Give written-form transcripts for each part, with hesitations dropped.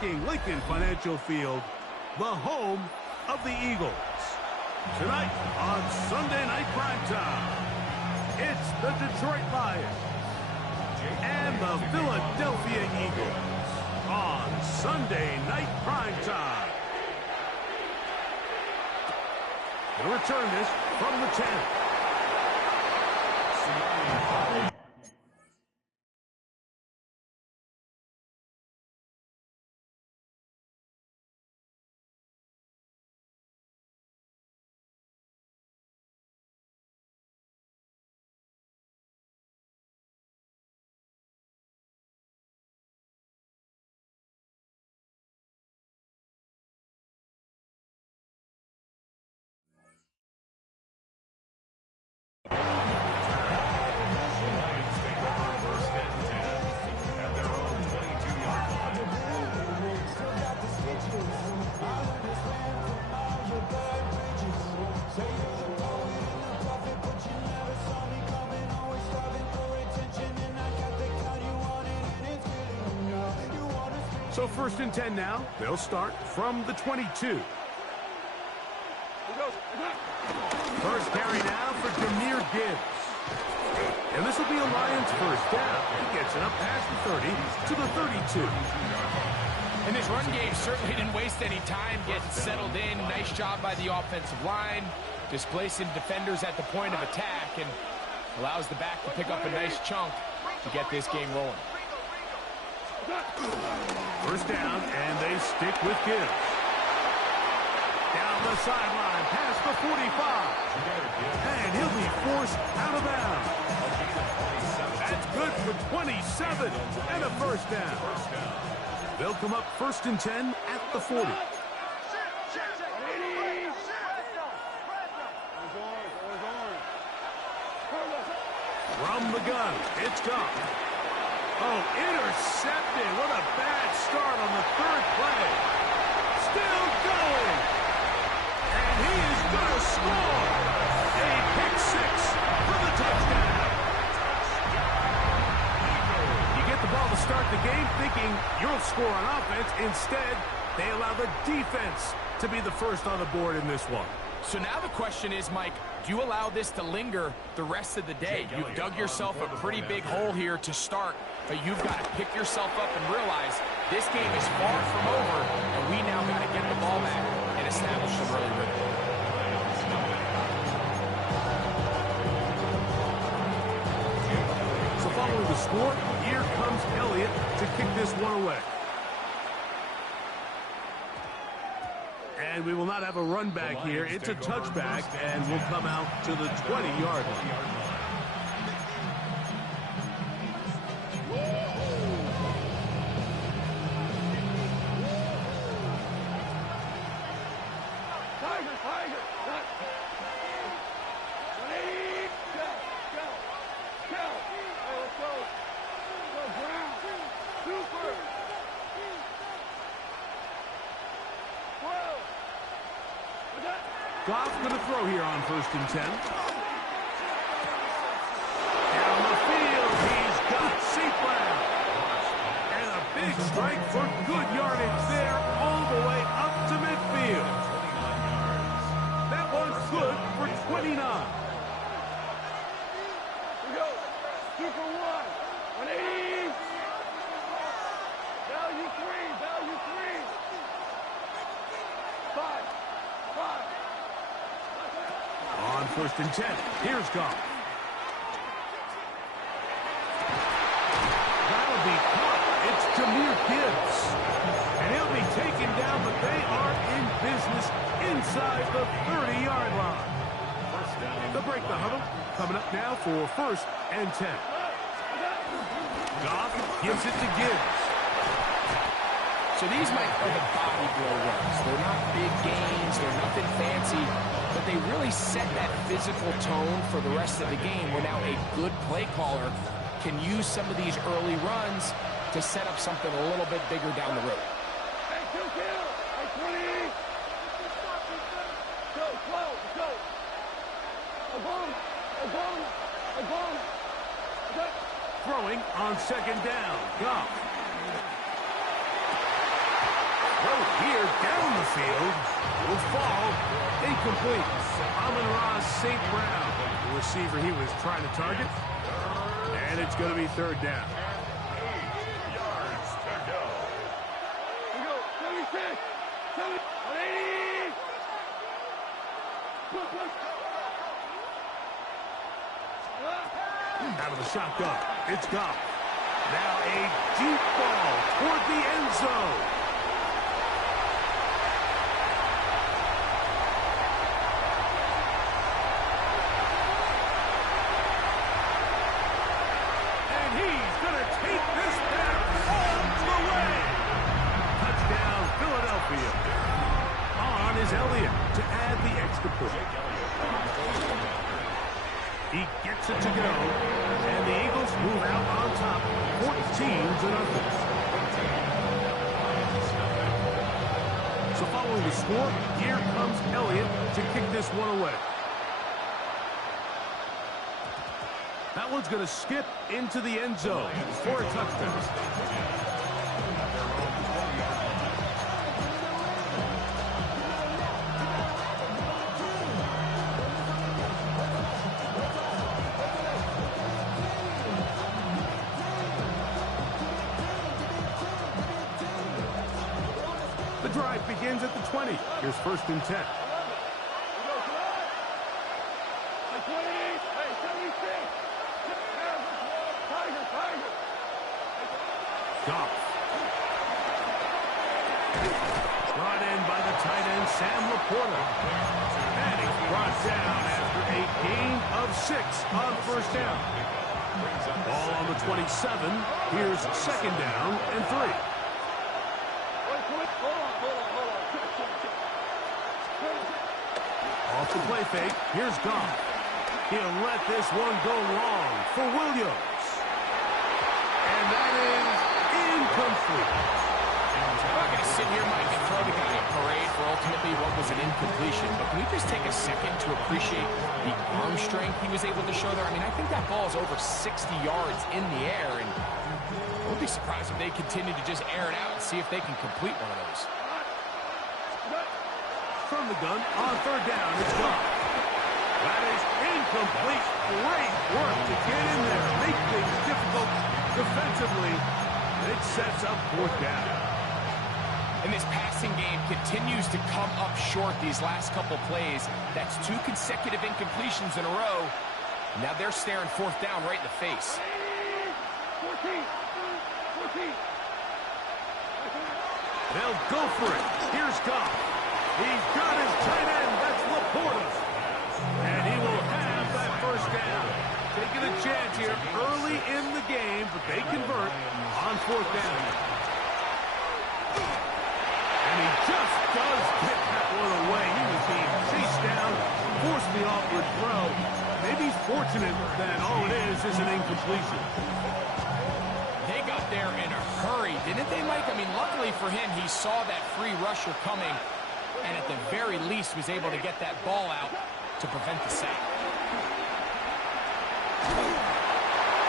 overlooking Lincoln Financial Field, the home of the Eagles. Tonight on Sunday Night Primetime, it's the Detroit Lions and the Philadelphia Eagles on Sunday Night Primetime. He'll return this from the 10. So 1st and 10 now. They'll start from the 22. First carry now for Jahmyr Gibbs. And this will be a Lions first down. He gets it up past the 30 to the 32. And this run game certainly didn't waste any time getting settled in. Nice job by the offensive line, displacing defenders at the point of attack, and allows the back to pick up a nice chunk to get this game rolling. First down, and they stick with Gibbs. Down the sideline, past the 45. And he'll be forced out of bounds. That's good for 27 and a first down. They'll come up 1st and 10 at the 40. From the gun, it's Goff. Oh, intercepted. What a bad start on the 3rd play. Still going. And he is going to score. A pick 6 for the touchdown. You get the ball to start the game thinking you'll score on offense. Instead, they allow the defense to be the first on the board in this one. So now the question is, Mike, do you allow this to linger the rest of the day? You've dug yourself a pretty big hole here to start, but you've got to pick yourself up and realize this game is far from over, and we now got to get the ball back and establish some early rhythm. So following the score, here comes Elliott to kick this one away. And we will not have a run back here. It's a touchback, and we'll come out to the 20-yard line. Goff going to throw here on 1st and 10. Down the field, he's got Seaplath. And a big strike for good yardage there all the way up to midfield. That one's good for 29. We go. 2 for 1. 180. Value 3. Value 3. 5. 5. On 1st and 10, here's Goff. That'll be caught. It's Jahmyr Gibbs. And he'll be taken down, but they are in business inside the 30-yard line. They'll break the huddle. Coming up now for 1st and 10. Goff gives it to Gibbs. So these might be the body blow runs. They're not big gains. They're nothing fancy. But they really set that physical tone for the rest of the game where now a good play caller can use some of these early runs to set up something a little bit bigger down the road. Hey, 2 kill. Hey, 20. Go, go. A bomb. Throwing on 2nd down. Goff. field. Will fall. Incomplete. Amon-Ra St. Brown, the receiver he was trying to target. And it's going to be third down. 8 yards to go. We go. 76. 180. Out of the shotgun. It's Goff. Now a deep ball toward the end zone. And he's going to take this back all the way. Touchdown, Philadelphia. On is Elliott to add the extra point. He gets it to go, and the Eagles move out on top, 14-0. So following the score, here comes Elliott to kick this one away. That one's going to skip into the end zone for a touchdown. The drive begins at the 20. Here's first and 10. Goff. Brought in by the tight end, Sam Laporta. And he's brought down after a gain of 6 on first down. Ball on the 27. Here's second down and 3. Off the play fake, here's Goff. He'll let this one go long for Williams. And that is incomplete. I'm not going to sit here, Mike, and throw the guy a parade for ultimately what was an incompletion, but can we just take a second to appreciate the arm strength he was able to show there? I mean, I think that ball is over 60 yards in the air, and I would be surprised if they continue to just air it out and see if they can complete one of those. From the gun, on third down, it's Goff. That is incomplete. Great work to get in there, make things difficult defensively. It sets up fourth down. And this passing game continues to come up short these last couple plays. That's 2 consecutive incompletions in a row. Now they're staring fourth down right in the face. 14. They'll go for it. Here's Goff. He's got his tight end. That's Laporta. And he will have that first down. Taking a chance here early in the game, but they convert on fourth down. And he just does get that one away. He was being chased down, forced the awkward throw. Maybe he's fortunate that all it is an incompletion. They got there in a hurry, didn't they, Mike? I mean, luckily for him, he saw that free rusher coming, and at the very least was able to get that ball out to prevent the sack.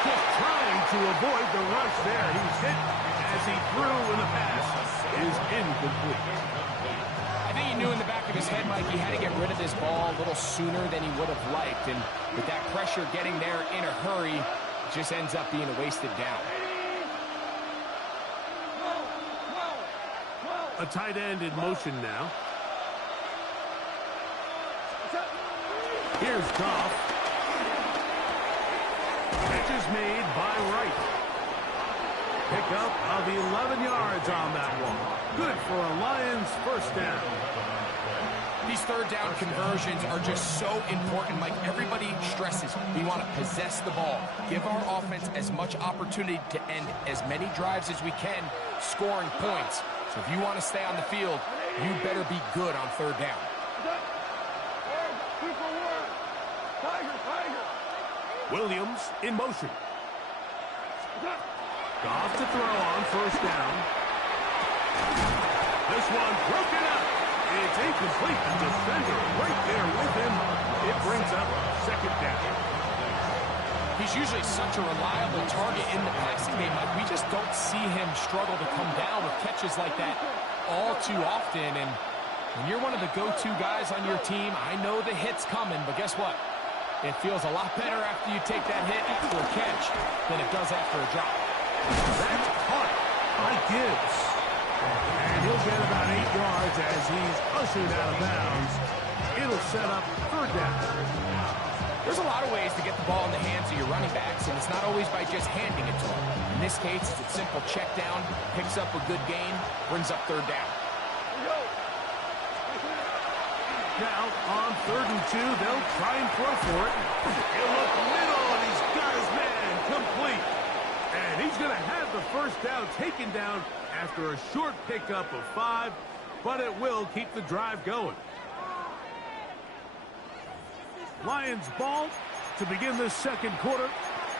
Just trying to avoid the rush there. He's hit as he threw, and the pass is incomplete. I think he knew in the back of his head, Mike, he had to get rid of this ball a little sooner than he would have liked, and with that pressure getting there in a hurry, it just ends up being a wasted down. A tight end in motion now. Here's Goff. Catch is made by Wright. Pick up of 11 yards on that one. Good for a Lions first down. These third down conversions are just so important, Mike. Everybody stresses we want to possess the ball, give our offense as much opportunity to end as many drives as we can, scoring points. So if you want to stay on the field, you better be good on third down. Williams in motion. Goff to throw on first down. This one broken up. It's incomplete. The defender right there with him. It brings up second down. He's usually such a reliable target in the passing game. Like, we just don't see him struggle to come down with catches like that all too often. And When you're one of the go-to guys on your team, I know the hit's coming, but guess what? It feels a lot better after you take that hit after a catch than it does after a drop. That's caught by Gibbs. And he'll get about 8 yards as he's ushered out of bounds. It'll set up third down. There's a lot of ways to get the ball in the hands of your running backs, and it's not always by just handing it to them. In this case, it's a simple check down, picks up a good gain, brings up third down. Now, on 3rd and 2, they'll try and throw for it. He'll look middle, and he's got his man complete. And he's going to have the first down taken down after a short pickup of 5, but it will keep the drive going. Lions ball to begin this second quarter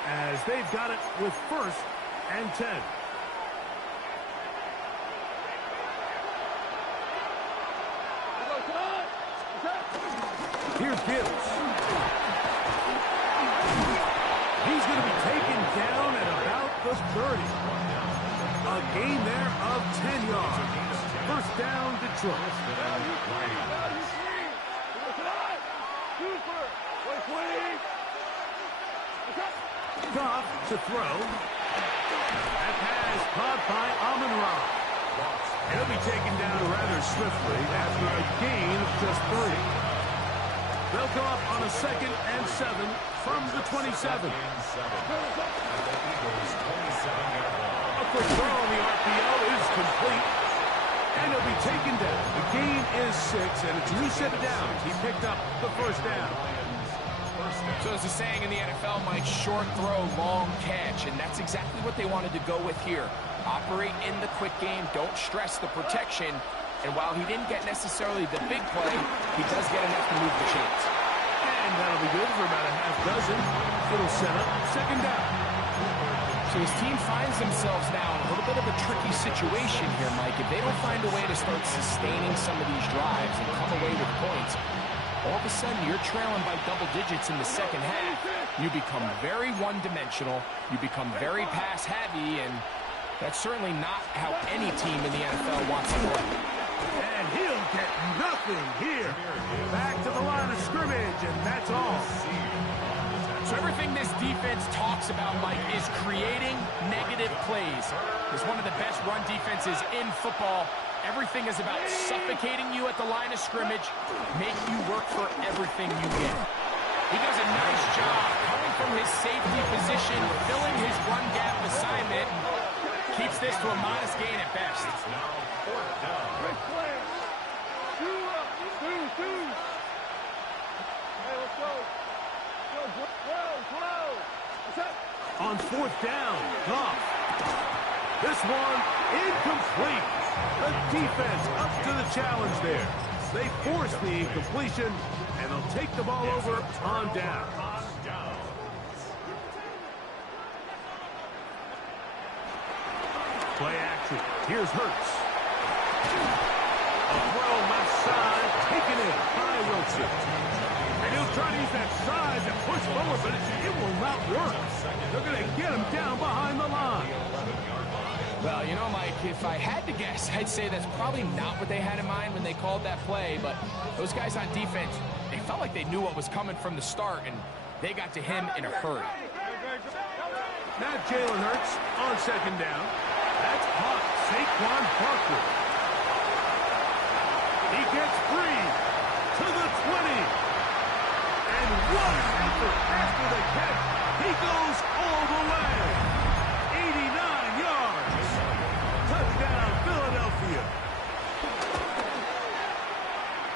as they've got it with 1st and 10. Here's Gibbs. He's going to be taken down at about the 30. A gain there of 10 yards. First down, Detroit. Goff to throw. That pass caught by Amon-Ra. He'll be taken down rather swiftly after a gain of just 3. They'll go up on a 2nd and 7 from the 27. A quick throw on the RPO is complete. And he'll be taken down. The gain is 6, and it's a new set of downs. He picked up the first down. So as a saying in the NFL, Mike, short throw, long catch, and that's exactly what they wanted to go with here. Operate in the quick game, don't stress the protection, and while he didn't get necessarily the big play, he does get enough to move the chains. And that'll be good for about a half dozen. It'll set up 2nd down. So his team finds themselves now in a little bit of a tricky situation here, Mike. If they don't find a way to start sustaining some of these drives and come away with points, all of a sudden you're trailing by double digits in the second half. You become very one-dimensional. You become very pass-heavy, and that's certainly not how any team in the NFL wants to play. And he'll get nothing here. Back to the line of scrimmage, and that's all. So everything this defense talks about, Mike, is creating negative plays. It's one of the best run defenses in football. Everything is about suffocating you at the line of scrimmage, make you work for everything you get. He does a nice job coming from his safety position, filling his run gap assignment, keeps this to a modest gain at best. On 4th down, Goff. This one incomplete. The defense up to the challenge there. They force the incompletion, and they'll take the ball over on down. Play action. Here's Hurts. A throw left side, taken in by Wilson. And he'll try to use that size and push forward, but it will not work. They're going to get him down behind the line. Well, you know, Mike, if I had to guess, I'd say that's probably not what they had in mind when they called that play, but those guys on defense, they felt like they knew what was coming from the start, and they got to him in a hurry. Now Jalen Hurts on 2nd down. That's caught Saquon Barkley. He gets free to the 20. And what an effort after the catch. He goes all the way. 89 yards. Touchdown, Philadelphia.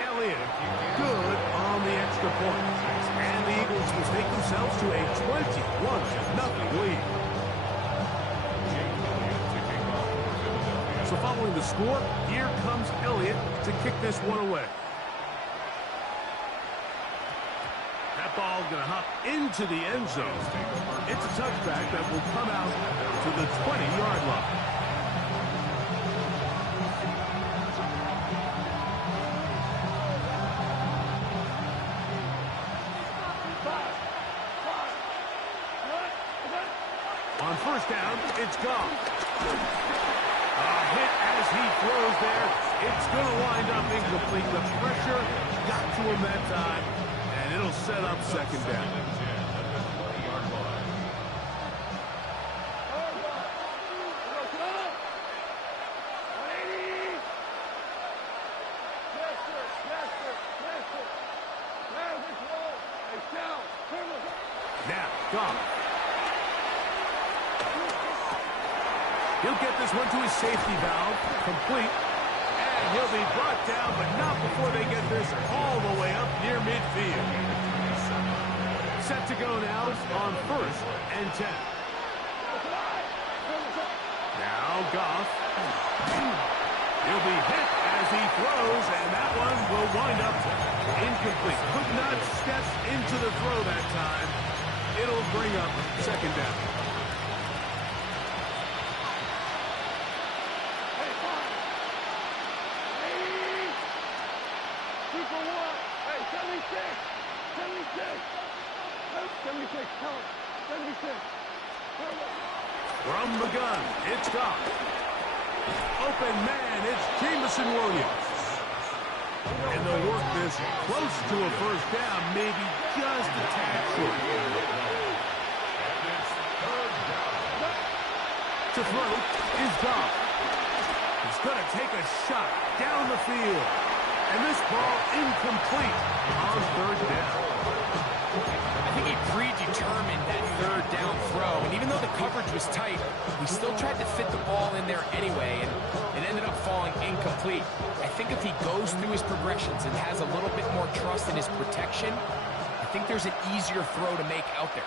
Elliott, good on the extra point. And the Eagles will take themselves to a 21-0 lead. So following the score, here comes Elliott to kick this one away. That ball going to hop into the end zone. It's a touchback that will come out to the 20-yard line. On 1st down, it's Goff. A hit as he throws there. It's going to wind up incomplete. The pressure got to him that time, and it'll set up second down. Now, Goff. He'll get this one to his safety valve, complete. And he'll be brought down, but not before they get this all the way up near midfield. Set to go now on 1st and 10. Now Goff. He'll be hit as he throws, and that one will wind up incomplete. Could not step into the throw that time. It'll bring up second down. From the gun, it's Goff. Open man, it's Jameson Williams. And they'll work this close to a first down, maybe just a tad short. To throw is Goff. He's going to take a shot down the field. And this ball incomplete on 3rd down. I think he predetermined that 3rd down throw, and even though the coverage was tight, he still tried to fit the ball in there anyway, and it ended up falling incomplete. I think if he goes through his progressions and has a little bit more trust in his protection, I think there's an easier throw to make out there.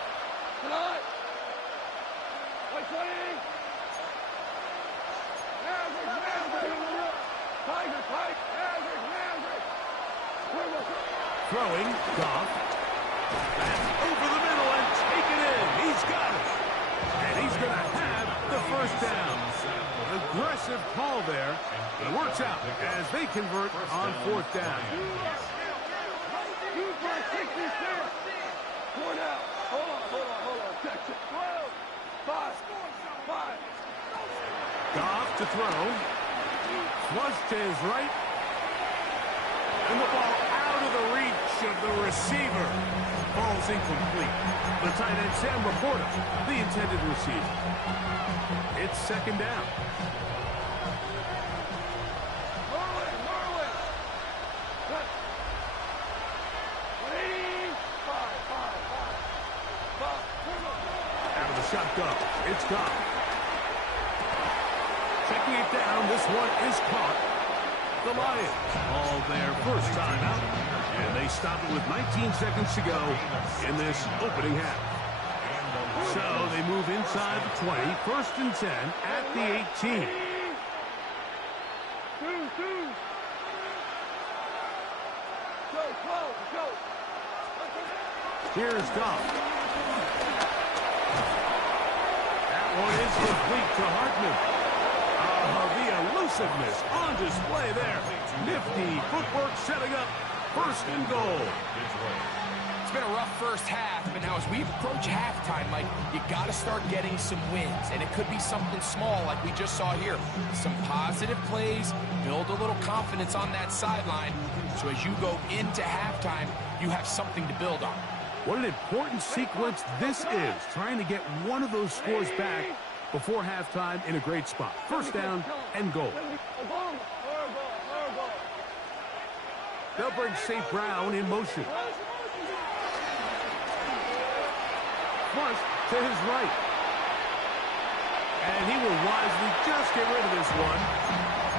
Throwing, Goff. That's over the middle and taken in. He's got it. And he's going to have the first down. Aggressive call there. It works out as they convert on 4th down. Goff to throw. Flush to his right. And the ball out of the reach of the receiver. Ball's incomplete. The tight end, Sam Laporta, the intended receiver. It's second down. Out of the shotgun, it's Goff. Checking it down, this one is caught. The Lions all their first time out, and they stop it with 19 seconds to go in this opening half. So they move inside the 20, 1st and 10 at the 18. Here's Goff. That one is complete to Hartman. The elusiveness on display there. Nifty footwork setting up 1st and goal. It's been a rough first half, but now as we approach halftime, Mike, you got to start getting some wins, and it could be something small like we just saw here. Some positive plays, build a little confidence on that sideline, so as you go into halftime, you have something to build on. What an important sequence this is, trying to get one of those scores back before halftime in a great spot. 1st down and goal. They'll bring St. Brown in motion. Flush to his right. And he will wisely just get rid of this one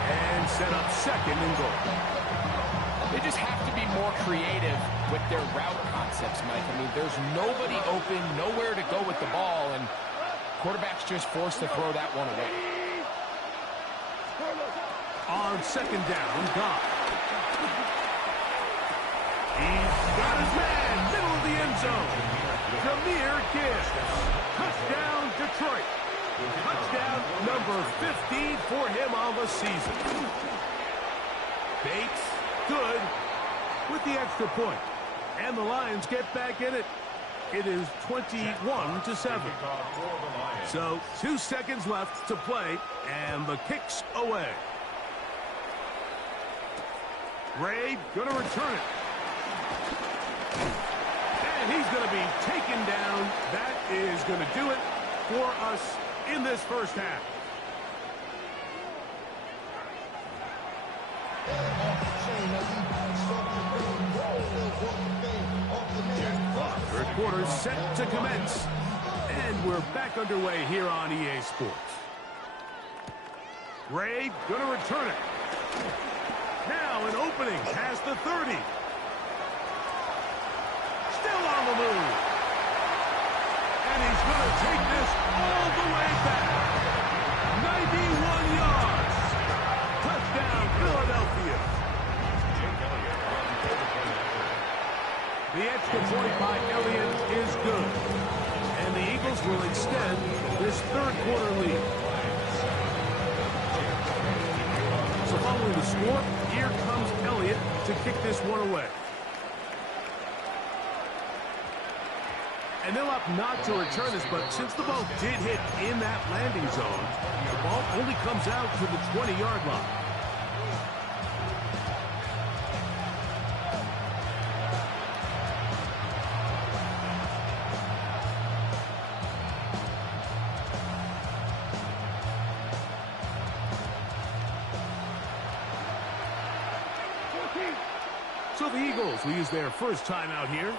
and set up 2nd and goal. They just have to be more creative with their route concepts, Mike. I mean, there's nobody open, nowhere to go with the ball, and quarterback's just forced to throw that one away. On 2nd down, Goff. He's got his man, middle of the end zone. Jahmyr Gibbs. Touchdown, Detroit. Touchdown number 15 for him on the season. Bates, good, with the extra point. And the Lions get back in it. It is 21-7. So 2 seconds left to play, and the kick's away. Gray gonna return it. And he's gonna be taken down. That is gonna do it for us in this first half. Third quarter set to commence. And we're back underway here on EA Sports. Gray gonna return it. Now an opening past the 30. Still on the move. And he's gonna take this all the way back. 91 yards. Touchdown, Philadelphia. The extra point by Elliott is good. And the Eagles will extend this third quarter lead. So following the score, here comes Elliott to kick this one away. And they'll opt not to return this, but since the ball did hit in that landing zone, the ball only comes out to the 20-yard line. So the Eagles will use their first timeout here.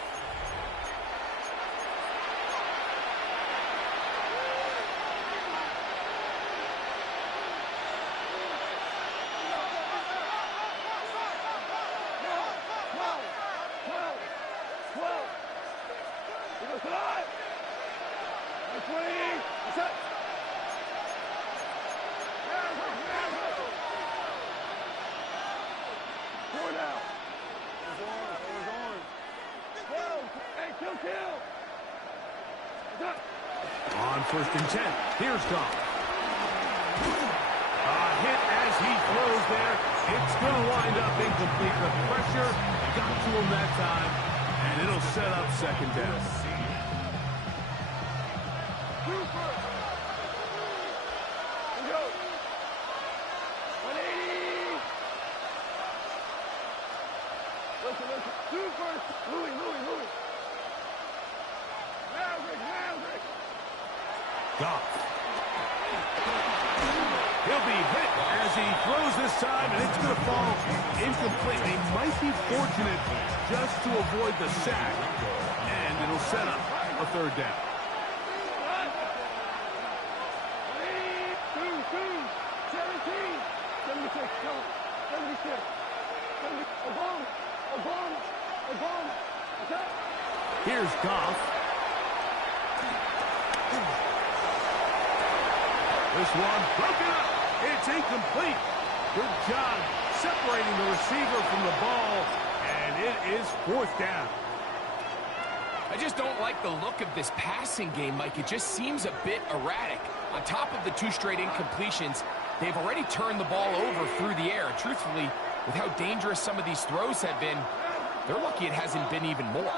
On 1st and 10, here's Goff. A hit as he throws there. It's going to wind up incomplete. The pressure got to him that time, and it'll set up second down. Goff. He'll be hit as he throws this time, and it's going to fall incomplete. He might be fortunate just to avoid the sack, and it'll set up a third down. 76. Here's Goff. This one broken up. It's incomplete. Good job separating the receiver from the ball, and it is 4th down. I just don't like the look of this passing game, Mike. It just seems a bit erratic. On top of the 2 straight incompletions, they've already turned the ball over through the air. Truthfully, with how dangerous some of these throws have been, they're lucky it hasn't been even more.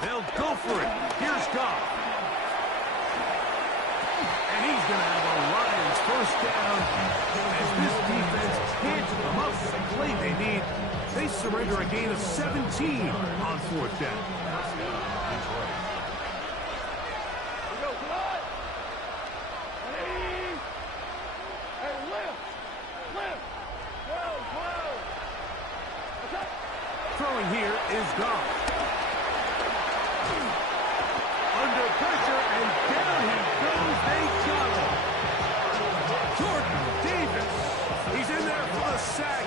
They'll go for it. Here's Goff. And he's going to have a Lions first down. As this defense can't come up with the play they need, they surrender a gain of 17 on 4th down. Throwing here is Goff. Under pressure, and down he goes. They got him. Jordan Davis. He's in there for the sack.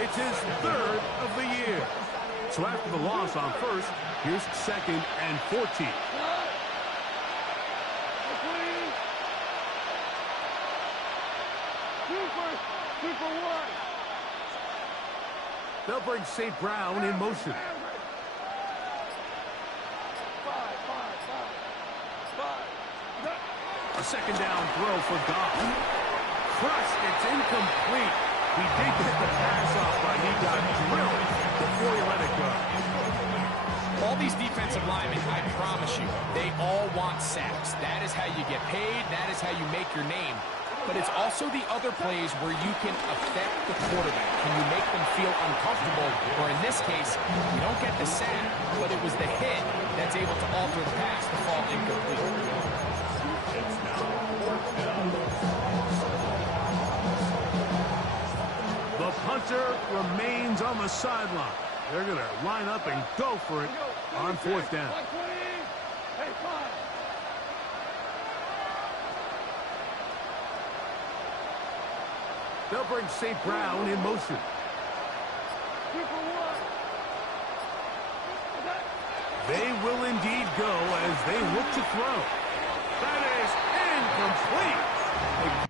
It's his 3rd of the year. So after the loss on 1st, here's 2nd and 14. They'll bring St. Brown in motion. A 2nd down throw for Goff. Crushed. It's incomplete. He did get the pass off, but he got drilled before he let it go. All these defensive linemen, I promise you, they all want sacks. That is how you get paid. That is how you make your name. But it's also the other plays where you can affect the quarterback. Can you make them feel uncomfortable? Or in this case, you don't get the sack, but it was the hit that's able to alter the pass to fall incomplete. The punter remains on the sideline. They're going to line up and go for it on fourth down. They'll bring St. Brown in motion. They will indeed go as they look to throw. That is incomplete.